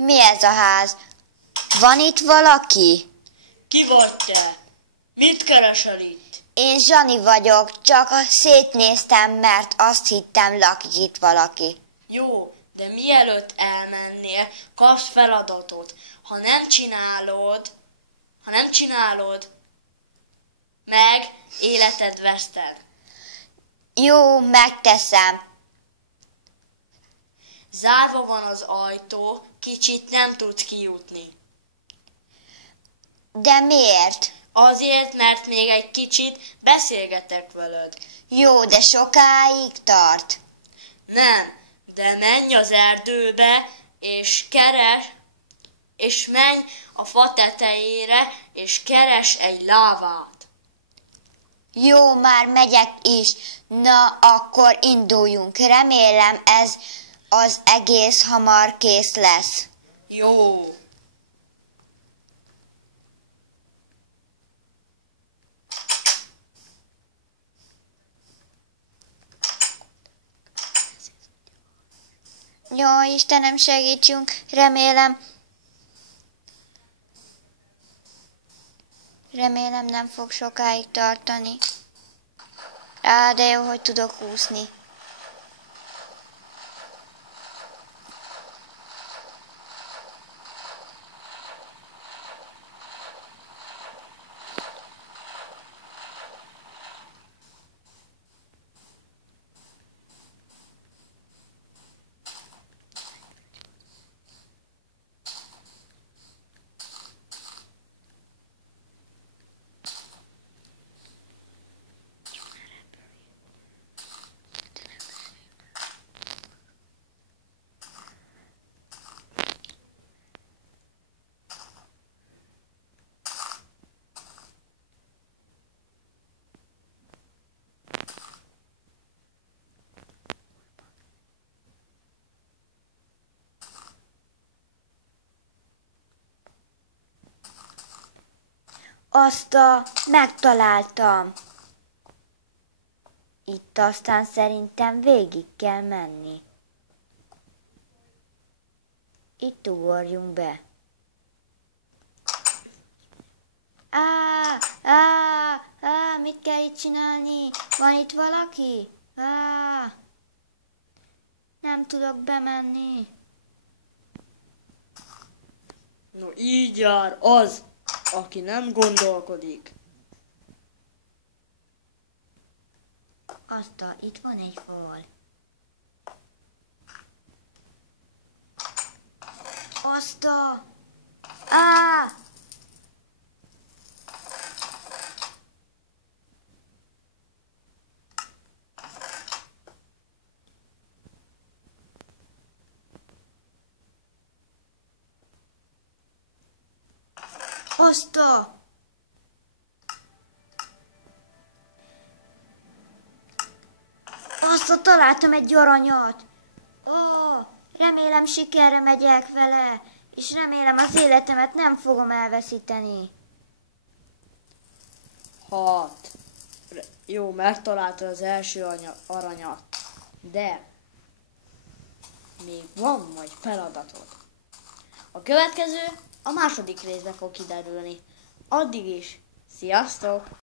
Mi ez a ház? Van itt valaki? Ki vagy te? Mit keresel itt? Én Zsani vagyok, csak szétnéztem, mert azt hittem, lakik itt valaki. Jó, de mielőtt elmennél, kapsz feladatot. Ha nem csinálod, meg életed veszted. Jó, megteszem. Zárva van az ajtó, kicsit nem tudsz kijutni. De miért? Azért, mert még egy kicsit beszélgetek veled. Jó, de sokáig tart. Nem, de menj az erdőbe, és menj a fa tetejére, és keres egy lávát. Jó, már megyek is. Na, akkor induljunk. Remélem ez az egész hamar kész lesz. Jó. Jó, Istenem, segítsünk. Remélem nem fog sokáig tartani. De jó, hogy tudok úszni. Megtaláltam. Itt aztán szerintem végig kell menni. Itt ugorjunk be. Mit kell itt csinálni? Van itt valaki? Nem tudok bemenni. No, így jár az, aki nem gondolkodik. Itt van egy fal. Találtam egy aranyat. Remélem sikerre megyek vele, és remélem az életemet nem fogom elveszíteni. Jó, megtaláltad az első aranyat, de még van majd feladatod. A következő a második részben fog kiderülni. Addig is, sziasztok!